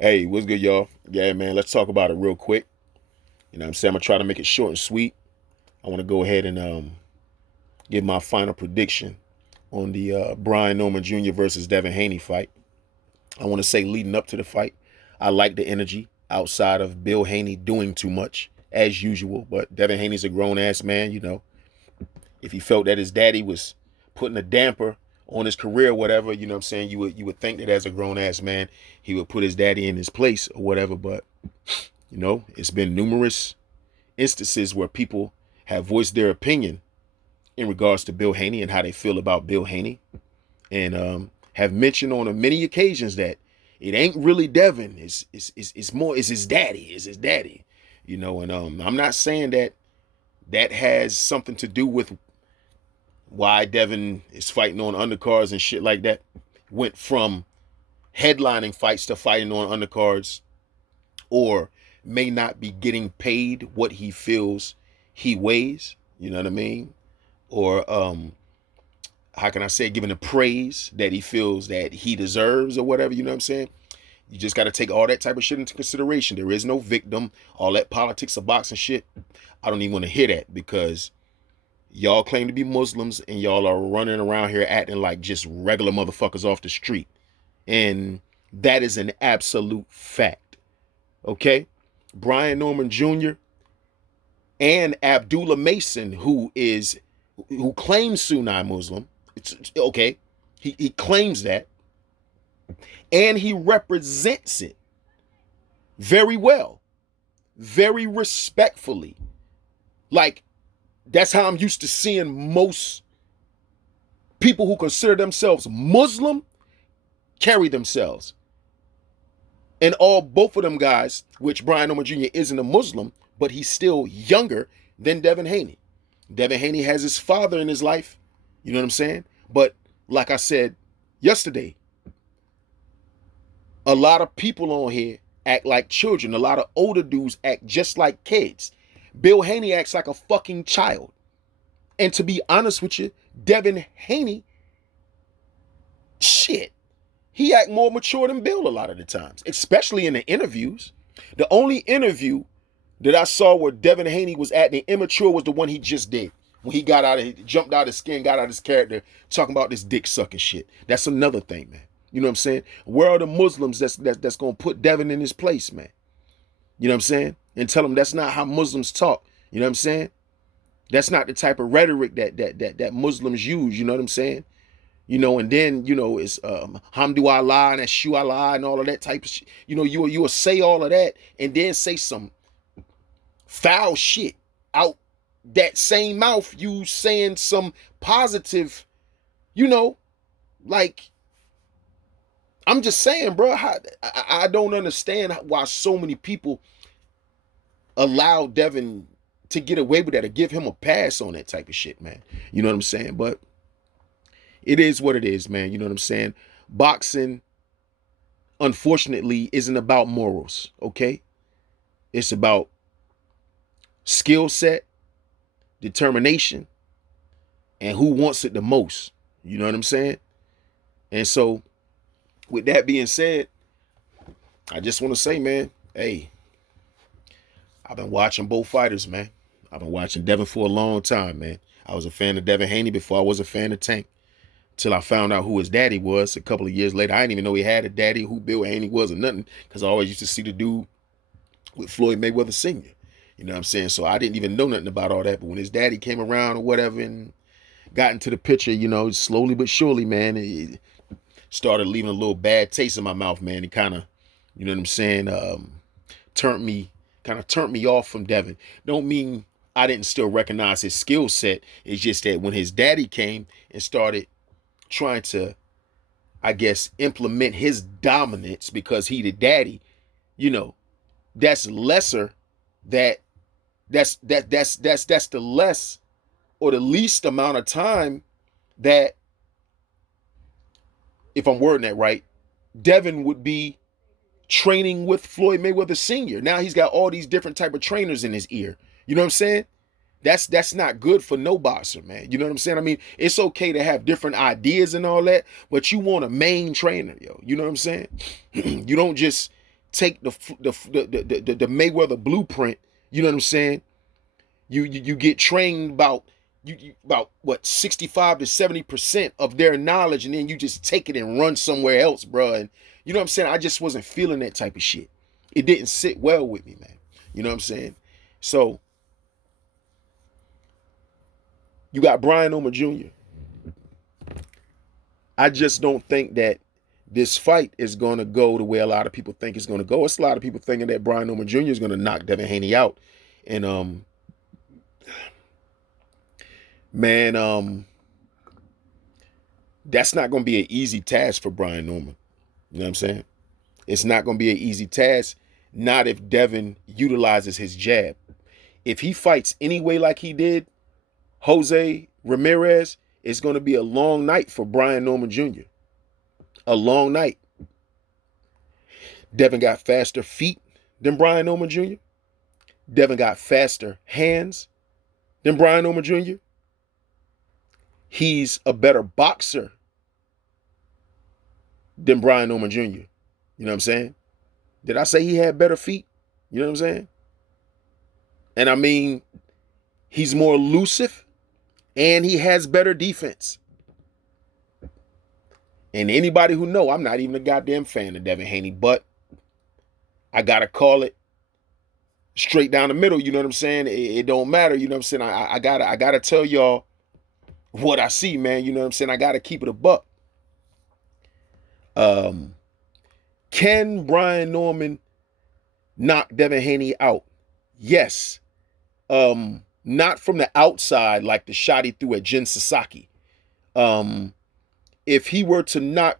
Hey, what's good, y'all? Yeah, man, let's talk about it real quick. You know what I'm saying? I'm gonna try to make it short and sweet. I want to go ahead and give my final prediction on the Brian Norman Jr. versus Devin Haney fight. I want to say leading up to the fight, I like the energy outside of Bill Haney doing too much as usual. But Devin Haney's a grown ass man. If he felt that his daddy was putting a damper on his career or whatever, you know what I'm saying, you would think that as a grown ass man, he would put his daddy in his place or whatever. But it's been numerous instances where people have voiced their opinion in regards to Bill Haney and how they feel about Bill Haney, and have mentioned on many occasions that it ain't really Devin. It's more it's his daddy. It's his daddy. And I'm not saying that that has something to do with why Devin is fighting on undercards and shit like that. Went from headlining fights to fighting on undercards, or may not be getting paid what he feels he weighs, you know what I mean? Or how can I say, giving the praise that he feels that he deserves or whatever, you know what I'm saying? You just got to take all that type of shit into consideration. There is no victim, all that politics of boxing shit. I don't even want to hear that, because y'all claim to be Muslims and y'all are running around here acting like just regular motherfuckers off the street. And that is an absolute fact. Okay? Brian Norman Jr. and Abdullah Mason, who claims Sunni Muslim. It's okay. He claims that, and he represents it very well, very respectfully. Like, that's how I'm used to seeing most people who consider themselves Muslim carry themselves. And both of them guys, which Brian Norman Jr. isn't a Muslim, but he's still younger than Devin Haney. Devin Haney has his father in his life. You know what I'm saying? But like I said yesterday, a lot of people on here act like children. A lot of older dudes act just like kids. Bill Haney acts like a fucking child. And to be honest with you, Devin Haney, shit, he act more mature than Bill a lot of the times, especially in the interviews. The only interview that I saw where Devin Haney was acting immature was the one he just did. When he jumped out of his skin, got out of his character, talking about this dick sucking shit. That's another thing, man. You know what I'm saying? Where are the Muslims that's gonna put Devin in his place, man? You know what I'm saying? And tell them that's not how Muslims talk. You know what I'm saying? That's not the type of rhetoric that Muslims use. You know what I'm saying? And then it's Hamdu Allah and Ashu Allah and all of that type of shit. You will say all of that and then say some foul shit out that same mouth. You saying some positive, like, I'm just saying, bro. I don't understand why so many people allow Devin to get away with that, or give him a pass on that type of shit, man. You know what I'm saying? But it is what it is, man. You know what I'm saying? Boxing, unfortunately, isn't about morals, okay? It's about skill set, determination, and who wants it the most. You know what I'm saying? And so, with that being said, I just want to say, man, hey, I've been watching both fighters, man. I've been watching Devin for a long time, man. I was a fan of Devin Haney before I was a fan of Tank, till I found out who his daddy was a couple of years later. I didn't even know he had a daddy, who Bill Haney was or nothing, because I always used to see the dude with Floyd Mayweather Sr. You know what I'm saying? So I didn't even know nothing about all that. But when his daddy came around or whatever and got into the picture, slowly but surely, man, it started leaving a little bad taste in my mouth, man. It kind of, you know what I'm saying, turned me off from Devin. Don't mean I didn't still recognize his skill set. It's just that when his daddy came and started trying to, I guess, implement his dominance because he the daddy, that's lesser. That's the less or the least amount of time that, if I'm wording that right, Devin would be training with Floyd Mayweather Sr. Now he's got all these different type of trainers in his ear. You know what I'm saying? That's not good for no boxer, man. You know what I'm saying? I mean, it's okay to have different ideas and all that, but you want a main trainer, yo. You know what I'm saying? You don't just take the Mayweather blueprint. You know what I'm saying? You get trained about about what 65 to 70% of their knowledge, and then you just take it and run somewhere else, bro. And you know what I'm saying? I just wasn't feeling that type of shit. It didn't sit well with me, man. You know what I'm saying? So you got Brian Omer Jr. I just don't think that this fight is going to go the way a lot of people think it's going to go. It's a lot of people thinking that Brian Omer Jr. is going to knock Devin Haney out. And man, that's not going to be an easy task for Brian Norman. You know what I'm saying? It's not going to be an easy task, not if Devin utilizes his jab. If he fights anyway like he did Jose Ramirez, it's going to be a long night for Brian Norman Jr. A long night. Devin got faster feet than Brian Norman Jr. Devin got faster hands than Brian Norman Jr. He's a better boxer than Brian Norman Jr. You know what I'm saying? Did I say he had better feet? You know what I'm saying? And I mean, he's more elusive and he has better defense. And anybody who know, I'm not even a goddamn fan of Devin Haney, but I got to call it straight down the middle. You know what I'm saying? It don't matter. You know what I'm saying? I gotta tell y'all what I see, man. You know what I'm saying? I got to keep it a buck. Can Brian Norman knock Devin Haney out? Yes. Not from the outside like the shot he threw at Jin Sasaki. If he were to knock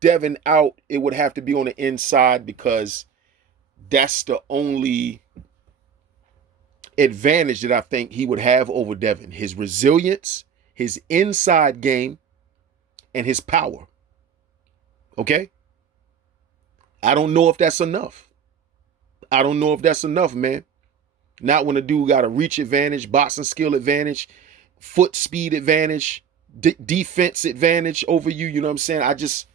Devin out, it would have to be on the inside because that's the only advantage that I think he would have over Devin. His resilience, his inside game, and his power. Okay? I don't know if that's enough. I don't know if that's enough, man. Not when a dude got a reach advantage, boxing skill advantage, foot speed advantage, defense advantage over you. You know what I'm saying? I just,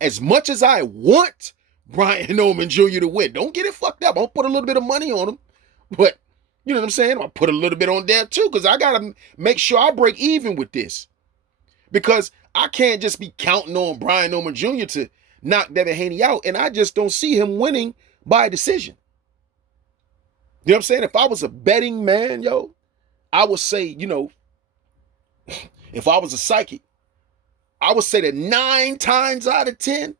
as much as I want Brian Norman Jr. to win, don't get it fucked up. I'll put a little bit of money on him. But, you know what I'm saying? I'll put a little bit on there too because I got to make sure I break even with this. Because I can't just be counting on Brian Norman Jr. to knock Devin Haney out, and I just don't see him winning by decision. You know what I'm saying? If I was a betting man, yo, I would say, you know, if I was a psychic, I would say that 9 times out of 10,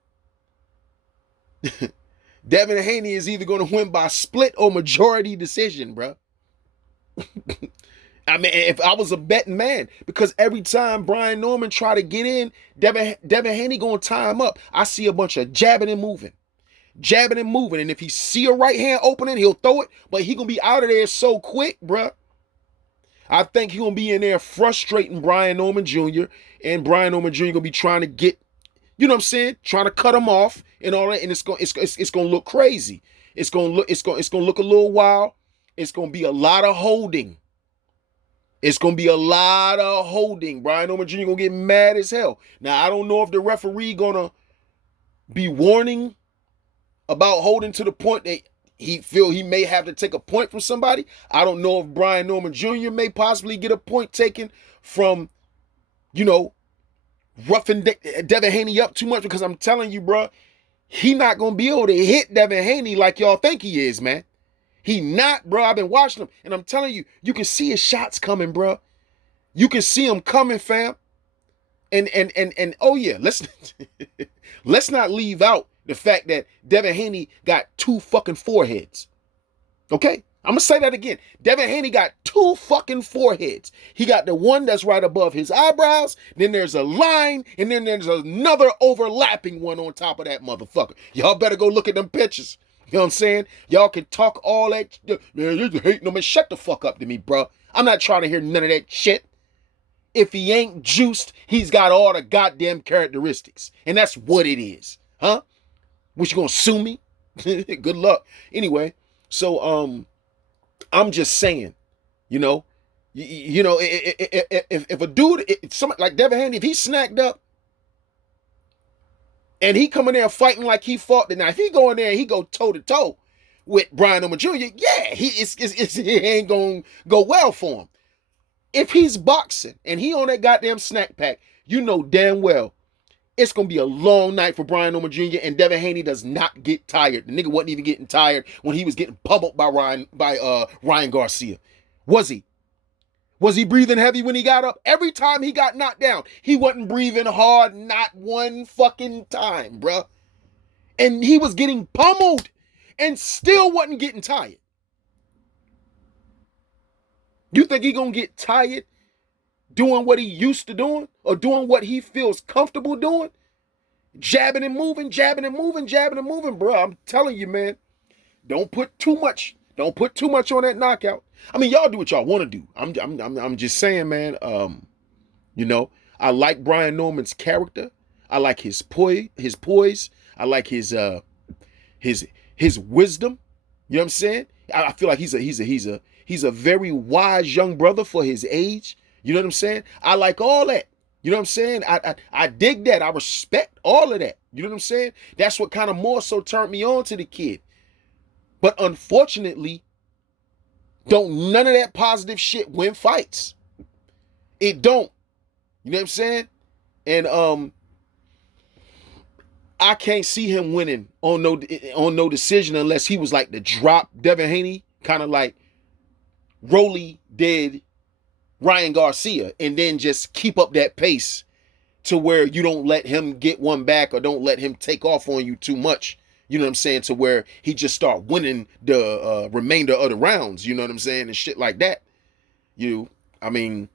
Devin Haney is either going to win by split or majority decision, bro. I mean, if I was a betting man, because every time Brian Norman try to get in, Devin Haney going to tie him up. I see a bunch of jabbing and moving. And if he see a right hand opening, he'll throw it, but he going to be out of there so quick, bruh. I think he going to be in there frustrating Brian Norman Jr., and Brian Norman Jr. going to be trying to get, you know what I'm saying, trying to cut him off and all that, and it's going to look crazy. It's going to look a little wild. It's going to be a lot of holding. Brian Norman Jr. going to get mad as hell. Now, I don't know if the referee going to be warning about holding to the point that he feel he may have to take a point from somebody. I don't know if Brian Norman Jr. may possibly get a point taken from, you know, roughing Devin Haney up too much, because I'm telling you, bro, he not going to be able to hit Devin Haney like y'all think he is, man. He not, bro. I've been watching him, and I'm telling you, you can see his shots coming, bro. You can see him coming, fam. And oh yeah, let's not leave out the fact that Devin Haney got 2 fucking foreheads. Okay? I'm going to say that again. Devin Haney got 2 fucking foreheads. He got the one that's right above his eyebrows, then there's a line, and then there's another overlapping one on top of that motherfucker. Y'all better go look at them pictures. You know what I'm saying? Y'all can talk all that, man, you hating him, and shut the fuck up to me, bro. I'm not trying to hear none of that shit. If he ain't juiced, he's got all the goddamn characteristics. And that's what it is. Huh? What, you gonna sue me? Good luck. Anyway, so I'm just saying, you know, if a dude, if somebody like Devin Haney, if he snacked up And he coming there fighting like he fought the night. If he go in there and he go toe to toe with Brian Norman Jr., yeah, it ain't gonna go well for him. If he's boxing and he on that goddamn snack pack, you know damn well it's gonna be a long night for Brian Norman Jr. and Devin Haney does not get tired. The nigga wasn't even getting tired when he was getting pummeled by Ryan Garcia. Was he? Was he breathing heavy when he got up? Every time he got knocked down, he wasn't breathing hard, not one fucking time, bruh. And he was getting pummeled and still wasn't getting tired. You think he gonna get tired doing what he used to doing or doing what he feels comfortable doing? Jabbing and moving, jabbing and moving, jabbing and moving, bro. I'm telling you, man, don't put too much on that knockout. I mean, y'all do what y'all want to do. I'm just saying, man. You know, I like Brian Norman's character. I like his poise. I like his wisdom. You know what I'm saying? I feel like he's a very wise young brother for his age. You know what I'm saying? I like all that. You know what I'm saying? I dig that. I respect all of that. You know what I'm saying? That's what kind of more so turned me on to the kid. But unfortunately, don't none of that positive shit win fights. It don't. You know what I'm saying? And I can't see him winning on no decision unless he was like the drop Devin Haney, kind of like Rolly did Ryan Garcia, and then just keep up that pace to where you don't let him get one back or don't let him take off on you too much. You know what I'm saying? To where he just start winning the remainder of the rounds. You know what I'm saying? And shit like that. I mean,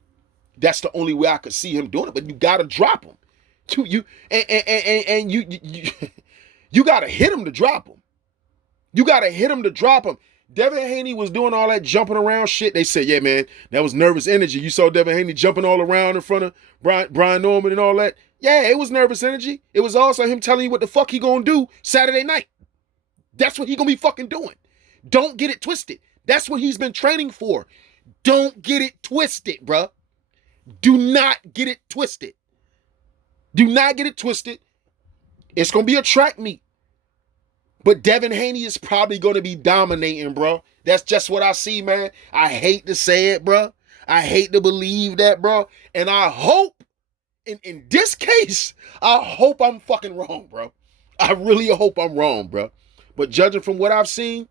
that's the only way I could see him doing it. But you gotta drop him. You gotta hit him to drop him. You gotta hit him to drop him. Devin Haney was doing all that jumping around shit. They said, yeah, man, that was nervous energy. You saw Devin Haney jumping all around in front of Brian Norman and all that. Yeah, it was nervous energy. It was also him telling you what the fuck he gonna do Saturday night. That's what he gonna be fucking doing. Don't get it twisted. That's what he's been training for. Don't get it twisted, bruh. Do not get it twisted. Do not get it twisted. It's gonna be a track meet. But Devin Haney is probably going to be dominating, bro. That's just what I see, man. I hate to say it, bro. I hate to believe that, bro. And I hope, in this case, I hope I'm fucking wrong, bro. I really hope I'm wrong, bro. But judging from what I've seen,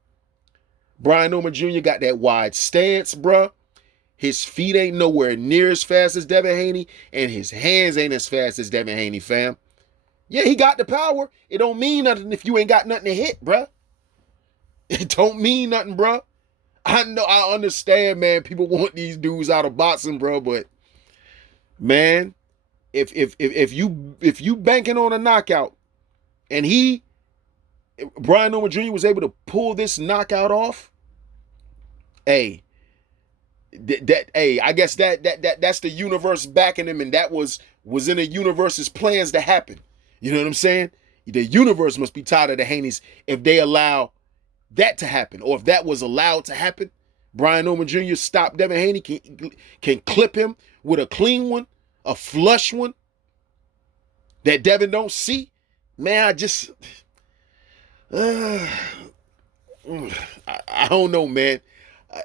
Brian Norman Jr. got that wide stance, bro. His feet ain't nowhere near as fast as Devin Haney, and his hands ain't as fast as Devin Haney, fam. Yeah, he got the power. It don't mean nothing if you ain't got nothing to hit, bruh. It don't mean nothing, bruh. I know, I understand, man. People want these dudes out of boxing, bro. But man, if you banking on a knockout, and Brian Norman Jr. was able to pull this knockout off, hey, I guess that's the universe backing him, and that was in the universe's plans to happen. You know what I'm saying? The universe must be tired of the Haneys if they allow that to happen, or if that was allowed to happen. Brian Norman Jr. stopped Devin Haney, can clip him with a clean one, a flush one that Devin don't see. Man, I don't know, man.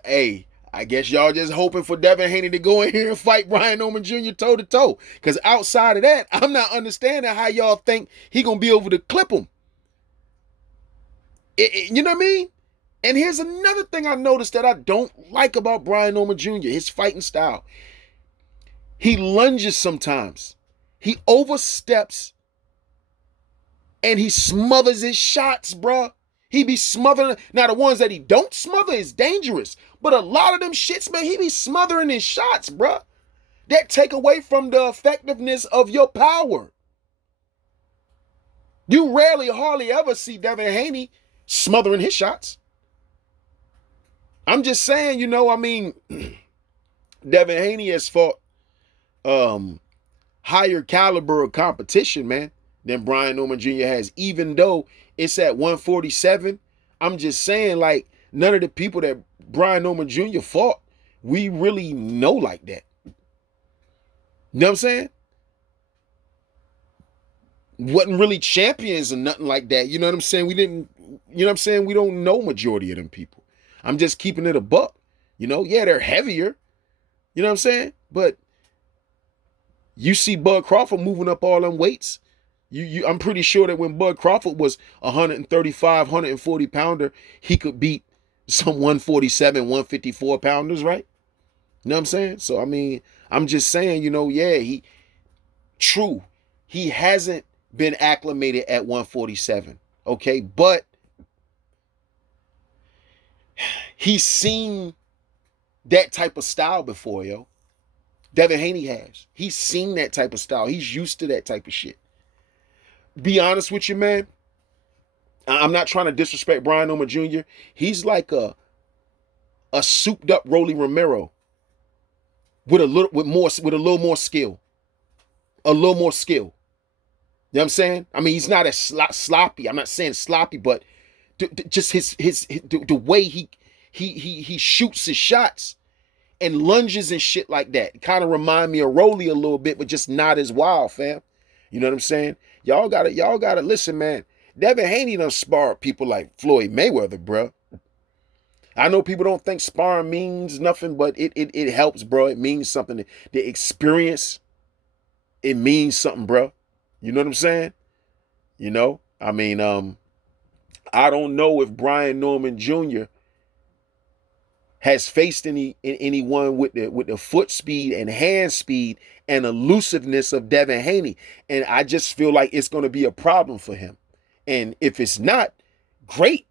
Hey, I guess y'all just hoping for Devin Haney to go in here and fight Brian Norman Jr. toe to toe. Because outside of that, I'm not understanding how y'all think he gonna be able to clip him. You know what I mean? And here's another thing I noticed that I don't like about Brian Norman Jr., his fighting style. He lunges sometimes. He oversteps and he smothers his shots, bruh. He be smothering. Now, the ones that he don't smother is dangerous. But a lot of them shits, man, he be smothering his shots, bruh. That take away from the effectiveness of your power. You hardly ever see Devin Haney smothering his shots. I'm just saying, Devin Haney has fought higher caliber of competition, man, than Brian Norman Jr. has, even though it's at 147. I'm just saying, like, none of the people that Brian Norman Jr. fought, we really know like that. You know what I'm saying? wasn't really champions or nothing like that. You know what I'm saying? We didn't, you know what I'm saying? We don't know majority of them people. I'm just keeping it a buck. You know, yeah, they're heavier. You know what I'm saying? But you see Bud Crawford moving up all them weights. I'm pretty sure that when Bud Crawford was 135, 140 pounder, he could beat some 147, 154 pounders, right? You know what I'm saying? So I mean, I'm just saying, you know, yeah, he hasn't been acclimated at 147. Okay, but he's seen that type of style before, yo. Devin Haney has. He's seen that type of style. He's used to that type of shit. Be honest with you, man. I'm not trying to disrespect Brian Noma Jr. He's like a souped up Rolly Romero with a little more skill. A little more skill. You know what I'm saying? I mean, he's not as sloppy. I'm not saying sloppy, but just the way he shoots his shots and lunges and shit like that. It kind of remind me of Rolly a little bit, but just not as wild, fam. You know what I'm saying? Y'all gotta listen, man. Devin Haney done sparred people like Floyd Mayweather, bro. I know people don't think sparring means nothing, but it helps, bro. It means something. The experience, it means something, bro. You know what I'm saying? You know? I mean, I don't know if Brian Norman Jr. has faced anyone with the foot speed and hand speed and elusiveness of Devin Haney. And I just feel like it's going to be a problem for him. And if it's not, great.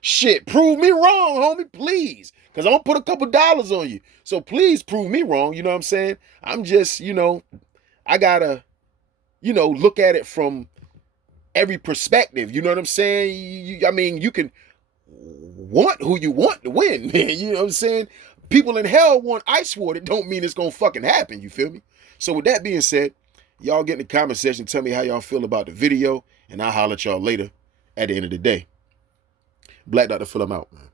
Shit, prove me wrong, homie, please. Because I'm going to put a couple dollars on you. So please prove me wrong. You know what I'm saying? I'm just, you know, I got to, you know, look at it from every perspective. You know what I'm saying? I mean, you can want who you want to win. You know what I'm saying? People in hell want ice water. It don't mean it's going to fucking happen. You feel me? So with that being said, y'all get in the comment section. Tell me how y'all feel about the video. And I'll holler at y'all later at the end of the day. Black Dr. Phil, I'm out, man.